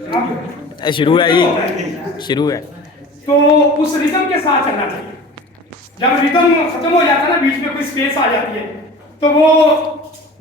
शुरू है जी, शुरू है। तो उस रिदम के साथ चलना चाहिए। जब रिदम खत्म हो जाता है ना, बीच में कोई स्पेस आ जाती है, तो वो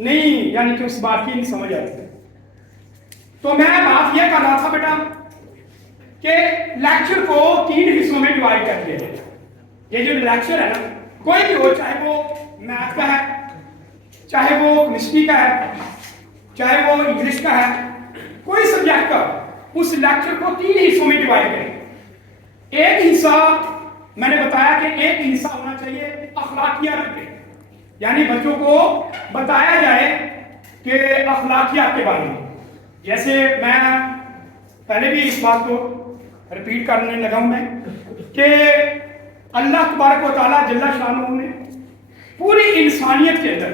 नहीं, यानी कि उस बात की नहीं समझ आती। तो मैं बात यह कर रहा था बेटा कि लेक्चर को 3 हिस्सों में डिवाइड कर दिया जाए। ये जो लेक्चर है ना, कोई भी हो, चाहे वो मैथ का है, चाहे वो केमिस्ट्री का है, चाहे वो इंग्लिश का है, कोई सब्जेक्ट का, उस लेक्चर को 3 हिस्सों में डिवाइड करें। एक हिस्सा मैंने बताया कि एक हिस्सा होना चाहिए अखलाकियात पे, यानी बच्चों को बताया जाए कि अखलाकियात के बारे में। जैसे मैं पहले भी इस बात को रिपीट करने लगा हूं मैं कि अल्लाह तबारक व तआला जल्ला शानहू ने पूरी इंसानियत के अंदर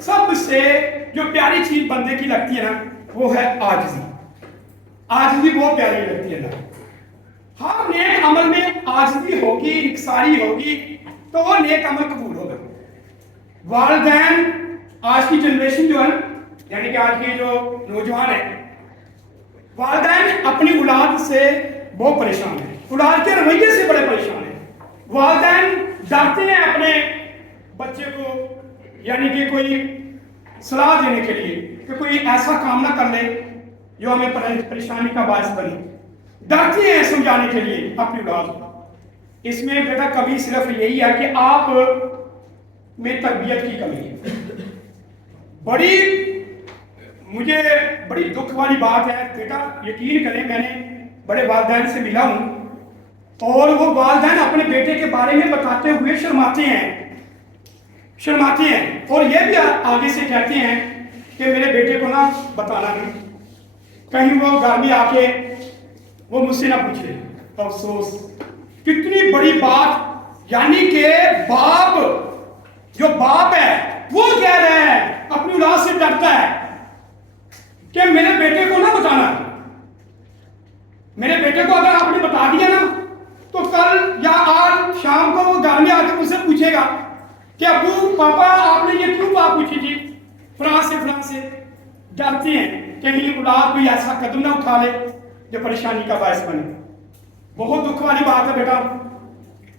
सबसे जो प्यारी चीज बंदे की लगती है ना, वो है आजिज़ी। आजिज़ी बहुत प्यारी लगती है ना। हर नेक अमल में आजिज़ी होगी, इकसारी होगी, तो वो नेक अमल कबूल होगा। वालिदैन, आज की जनरेशन जो है, यानी कि आज के जो नौजवान है, वालिदैन अपनी औलाद से बहुत परेशान है, औलाद के रवैये से बड़े परेशान है। वालिदैन डरते हैं अपने बच्चे को, यानी कि कोई सलाह देने के लिए कि कोई ऐसा काम ना कर ले जो हमें परेशानी का बायस बने। डरते हैं समझाने के लिए अपनी औलाद को। इसमें बेटा कभी सिर्फ यही है कि आप में तरबियत की कमी है। मुझे बड़ी दुख वाली बात है बेटा, यकीन करें, मैंने बड़े वालिदैन से मिला हूं और वो वालिदैन अपने बेटे के बारे में बताते हुए शर्माते हैं और ये भी आगे से कहते हैं कि मेरे बेटे को ना बताना नहीं, कहीं वो घर में आके वो मुझसे ना पूछे। अफसोस, कितनी बड़ी बात, यानी कि बाप है वो कह रहा है, अपनी औलाद से डरता है कि मेरे बेटे को ना बताना। मेरे बेटे को अगर आपने बता दिया ना, तो कल या आज शाम को वो घर में आकर मुझसे पूछेगा कि अब्बू पापा आपने ये क्यों बात पूछी थी फलां से। डरते हैं कि मेरी औलाद कोई ऐसा कदम ना उठा ले जो परेशानी का बायस बने। बहुत दुख वाली बात है बेटा,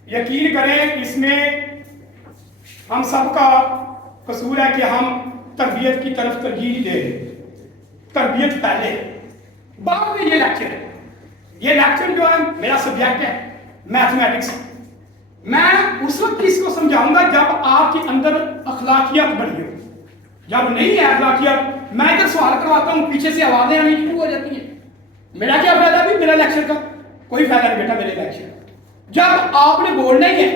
यकीन करें इसमें हम सबका कसूर है कि हम तरबियत की तरफ तरजीह दे रहे। तरबियत पहले, बाद में ये लेक्चर है। ये लेक्चर जो है मेरा सब्जेक्ट है मैथमेटिक्स। मैं उस वक्त इसको समझाऊंगा जब आपके अंदर अखलाकियात बढ़ी हो। जब नहीं है अखलाकियात, मैं इधर सवाल करवाता हूँ, पीछे से आवाजें आनी शुरू हो जाती हैं, मेरा क्या फायदा भी मेरा लेक्चर का? कोई फायदा नहीं बेटा मेरे लेक्चर। जब आपने बोलना ही है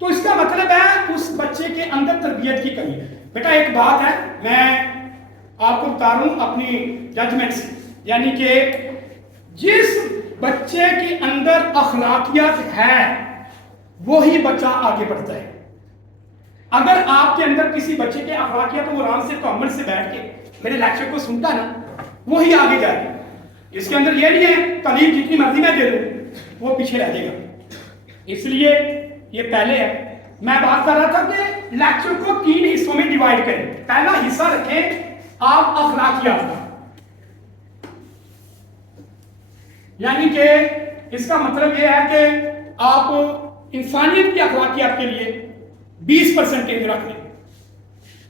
तो इसका मतलब है उस बच्चे के अंदर तरबियत की कमी है। बेटा एक बात है, मैं आपको बता रहा हूं अपनी जजमेंट से, यानी कि जिस बच्चे के अंदर अखलाकियात है वही बच्चा आगे बढ़ता है। अगर आपके अंदर किसी बच्चे के अखलाकियात, तो वो आराम से तअम्मुल से बैठ के मेरे लेक्चर को सुनता ना, वही आगे जाएगा। इसके अंदर ये नहीं है तालीम जितनी मर्जी मैं दे दूं वो पीछे रह जाएगा। इसलिए ये पहले है। मैं बात कर रहा था कि लेक्चर को 3 हिस्सों में डिवाइड करें। पहला हिस्सा रखें आप अखलाकियात का, यानी कि इसका मतलब यह है कि आप इंसानियत की अखलाकियात के लिए 20% रख लें,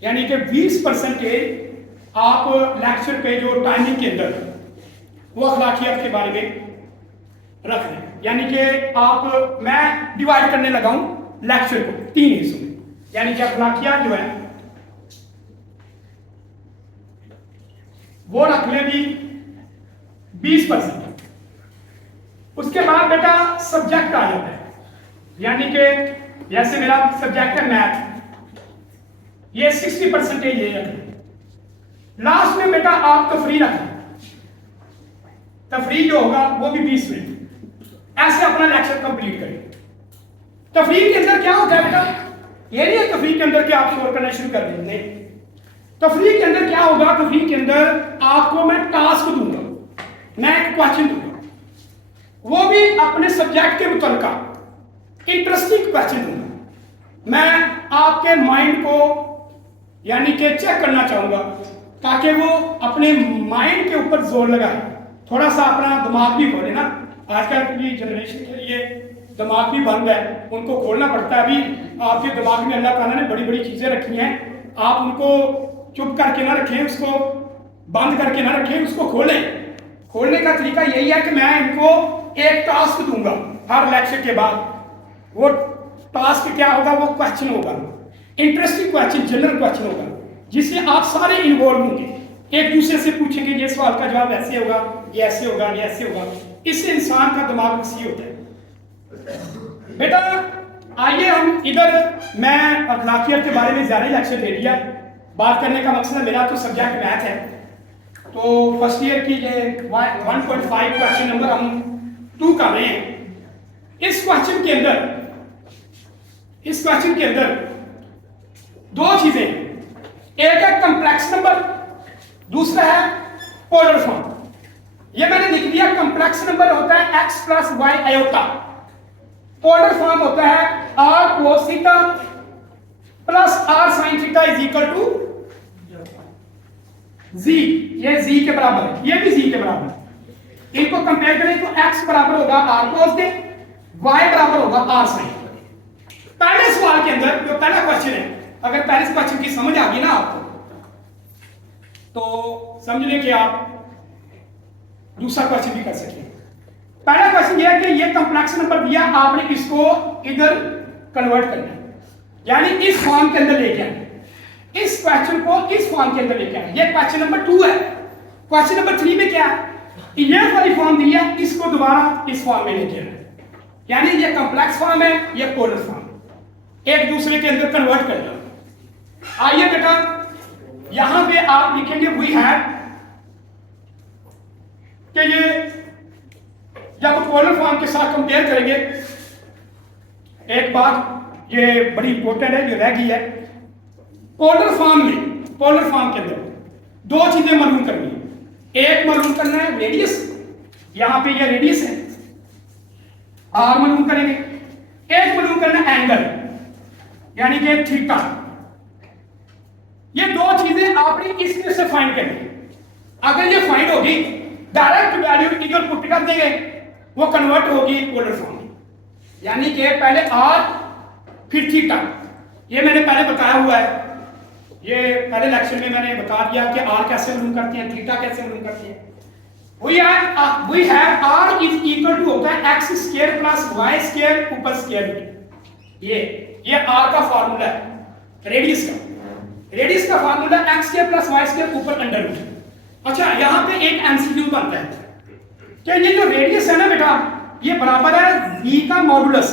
यानी कि 20% आप लेक्चर पे जो टाइमिंग के अंदर वो अखलाकियात के बारे में रख लें। यानी कि मैं डिवाइड करने लगा हूं लेक्चर को 3 हिस्सों में, यानी कि अखलाकियात जो है वो रख लें भी 20%। उसके बाद बेटा सब्जेक्ट आ जाता है, यानी कि जैसे मेरा सब्जेक्ट है मैथ, ये 60% ये रखें। लास्ट में बेटा आप तफरी रखें, तफरी जो होगा वो भी 20 मिनट। ऐसे अपना लेक्चर कंप्लीट करें। तफरीक के अंदर क्या होता है बेटा, ये नहीं है तफरीक के अंदर कि आप शोर करना शुरू कर देंगे। तफरीक के अंदर क्या होगा, तफरीक के अंदर आपको मैं टास्क दूंगा, मैं एक क्वेश्चन दूंगा, वो भी अपने सब्जेक्ट के मुताबिक इंटरेस्टिंग क्वेश्चन दूंगा। मैं आपके माइंड को यानी कि चेक करना चाहूंगा ताकि वो अपने माइंड के ऊपर जोर लगाए, थोड़ा सा अपना दिमाग भी खोले ना। आजकल की जनरेशन के लिए दिमाग भी बंद है, उनको खोलना पड़ता है। अभी आपके दिमाग में अल्लाह ताला ने बड़ी बड़ी चीज़ें रखी हैं, आप उनको चुप करके ना रखें, उसको बंद करके ना रखें, उसको खोलें। खोलने का तरीका यही है कि मैं इनको एक टास्क दूंगा हर लेक्चर के बाद। वो टास्क क्या होगा? वो क्वेश्चन होगा, इंटरेस्टिंग क्वेश्चन, जनरल क्वेश्चन होगा, जिससे आप सारे इन्वॉल्व होंगे, एक दूसरे से पूछेंगे ये सवाल का जवाब ऐसे होगा, ये ऐसे होगा, ये ऐसे होगा। इससे इंसान का दिमाग वसी होता है। बेटा आइए हम इधर, मैं अखलाकियत के बारे में ज़्यादा लेक्चर दे दिया, बात करने का मकसद मेरा तो सब्जेक्ट मैथ है। तो फर्स्ट ईयर की ये 1.5 क्वेश्चन नंबर हम 2 कर रहे हैं। इस क्वेश्चन के अंदर दो चीजें, एक है कॉम्प्लेक्स नंबर, दूसरा है पोलर फॉर्म। ये मैंने लिख दिया, कॉम्प्लेक्स नंबर होता है x plus y iota, polar form होता है r cos theta plus r sin theta is equal to z। ये z के बराबर है, ये भी z के बराबर है। इनको कंपेयर करें तो x बराबर होगा r cos के, y बराबर होगा r sin। पहले सवाल के अंदर जो पहला क्वेश्चन है, अगर पहले क्वेश्चन की समझ आ गई ना आपको, तो समझ लें कि आप दूसरा क्वेश्चन भी कर सकते हैं। पहला क्वेश्चन यह है कि ये कॉम्प्लेक्स नंबर दिया, आपने इसको इधर कन्वर्ट करना है, यानी इस फॉर्म के अंदर लेके आना, इस क्वेश्चन को इस फॉर्म के अंदर लेके आना। ये क्वेश्चन नंबर 2 है। क्वेश्चन नंबर 3 में क्या है? ये वाली फॉर्म दी है, इसको दोबारा इस फॉर्म में लेके आना, यानी ये कॉम्प्लेक्स फॉर्म है, ये पोलर फॉर्म, एक दूसरे के अंदर कन्वर्ट करना। आइए बेटा यहां पे आप लिखेंगे वी हैव, कि ये जब पोलर फॉर्म के साथ कंपेयर करेंगे, एक बात ये बड़ी इंपॉर्टेंट है जो रह गई है, पोलर फॉर्म के अंदर दो चीजें मालूम करनी है। एक मालूम करना है रेडियस, यहां पे ये रेडियस है, आर मालूम करेंगे। एक मालूम करना है एंगल, यानी कि थीटा। ये दो चीजें आपने इसमें से फाइंड करनी है। अगर ये फाइंड होगी, डायरेक्ट वैल्यू इधर पुट कर देंगे, वो कन्वर्ट होगी पोलर फॉर्म में, यानी कि पहले आर फिर थीटा। ये मैंने पहले बताया हुआ है, ये पहले लेक्चर में मैंने बता दिया कि आर कैसे मालूम करते हैं, थीटा कैसे मालूम करते हैं। We have r is equal to होता है x square plus y square ऊपर स्क्वायर। ये आर का फार्मूला है, रेडियस का formula x square plus y square ऊपर अंडर रूट। अच्छा, यहाँ पे एक एमसीक्यू बनता है कि ये जो रेडियस है ना बेटा, ये बराबर है v का मॉडुलस,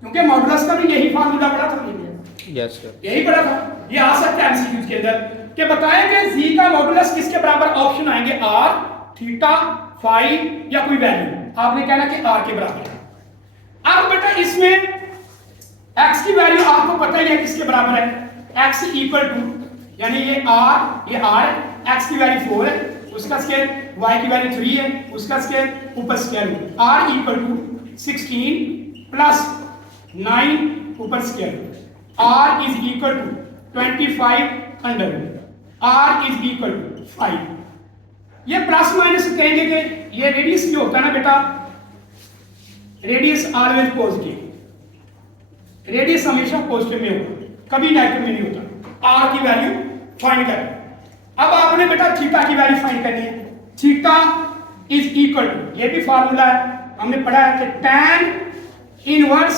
क्योंकि मॉडुलस का भी यही फार्मूला पड़ा था, यस सर, यही पड़ा था। ये आ सकता है एमसीक्यू के अंदर कि बताएं कि z का मॉडुलस किसके बराबर, ऑप्शन आएंगे r, थीटा, फाई या कोई वैल्यू, आपने कहना कि r के बराबर है। अब बेटा इसमें x की वैल्यू आपको पता ही है किसके बराबर है, x इक्वल टू, यानी ये r, x की वैल्यू 4 है, उसका स्क्वायर, y की वैल्यू 3 है, उसका स्क्वायर ऊपर square root, r equal to 16 plus 9 ऊपर square root, r is equal to 25 under root, r is equal to 5। ये प्लस माइनस कहेंगे कि ये रेडियस जो होता है ना बेटा, रेडियस ऑलवेज पॉजिटिव, रेडियस हमेशा पॉजिटिव में होगा, कभी नेगेटिव में नहीं होता। r की वैल्यू फाइंड कर, अब आपने बेटा थीटा की वैल्यू फाइंड करनी है। थीटा इज इक्वल टू, ये भी फार्मूला है, हमने पढ़ा है कि tan inverse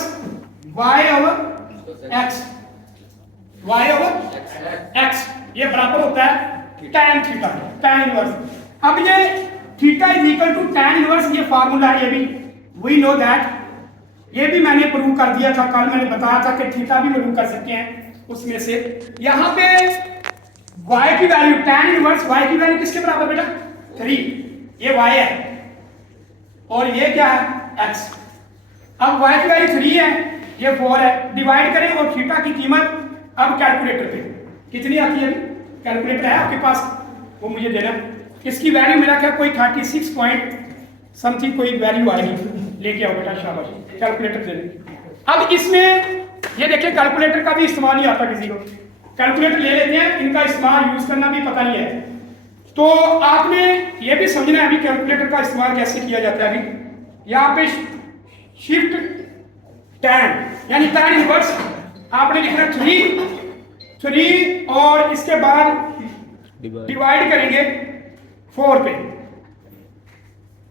y over x, ये बराबर होता है tan थीटा, tan इनवर्स। अब ये theta is equal to tan inverse, ये फार्मूला है, ये भी वी नो दैट, ये भी मैंने प्रूव कर दिया था, कल मैंने बताया था कि थीटा भी प्रूव कर सकते हैं उसमें से। यहाँ पे y की वैल्यू tan इनवर्स, y की वैल्यू किसके बराबर बेटा 3, ये y है और ये क्या है x। अब y की वैल्यू 3 है, ये 4 है, डिवाइड करें और थीटा की कीमत अब कैलकुलेटर पे कितनी आती है, कैलकुलेटर है आपके पास, वो मुझे देना। इसकी वैल्यू मेरा क्या कोई 36 पॉइंट समथिंग कोई वैल्यू आएगी, लेके आओ बेटा, शाबाश, कैलकुलेटर दे दें। अब इसमें ये देखिए कैलकुलेटर का भी इस्तेमाल नहीं आता किसी को, कैलकुलेटर ले लेते हैं, इनका इस्तेमाल यूज करना भी पता नहीं है। तो आपने ये भी समझना है अभी कैलकुलेटर का इस्तेमाल कैसे किया जाता है। अभी यहाँ पे शिफ्ट tan यानी tan इनवर्स आपने लिखना 3 और इसके बाद डिवाइड करेंगे 4 पे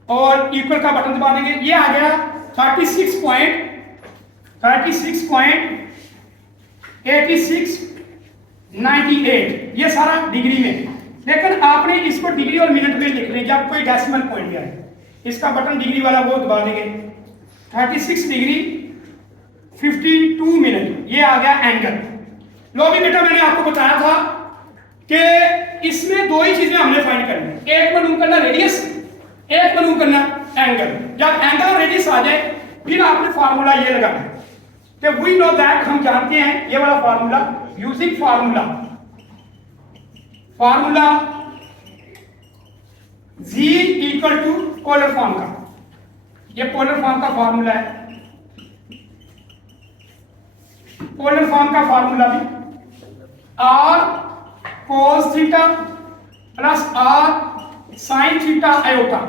और इक्वल का बटन दबा देंगे। ये आ गया 36.98 ये सारा डिग्री में। लेकिन आपने इसको डिग्री और मिनट में लिख लें जब कोई डेसिमल पॉइंट है। इसका बटन डिग्री वाला वो दबा देंगे। 36 डिग्री 52 मिनट ये आ गया एंगल। लो अभी बेटा मैंने आपको बताया था कि इसमें दो ही चीजें हमने फाइंड करनी, एक मालूम करना रेडियस, एक मालूम करना एंगल। जब एंगल और रेडियस आ जाए फिर आपने फार्मूला ये लगाना है कि वी नो दैट, हम जानते हैं ये वाला formula using formula G equal to polar form का, ये पोलर फॉर्म का फार्मूला है। पोलर फॉर्म का फार्मूला भी R cos theta plus R sin theta iota.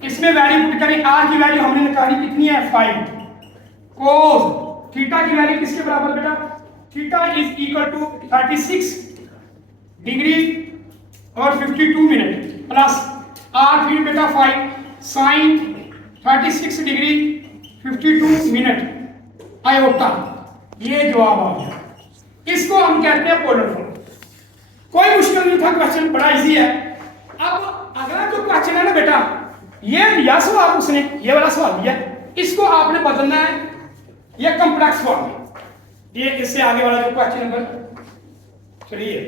इसमें वैल्यू पुट करें, R की वैल्यू हमने निकाली कितनी है 5, cos थीटा की वैल्यू किसके बराबर बेटा, theta is equal to 36 degree और 52 मिनट प्लस R फिर बेटा 5 sin 36 डिग्री 52 मिनट आयोटा। ये जवाब आ गया। इसको हम कहते हैं पोलर फॉर्म। कोई मुश्किल नहीं था, क्वेश्चन बड़ा इजी है। अब अगला जो क्वेश्चन है ना बेटा, ये लिया सवाल उसने, ये वाला सवाल दिया, इसको आपने बदलना है ये कॉम्प्लेक्स फॉर्म। ये इससे आगे वाला जो क्वेश्चन नंबर चलिए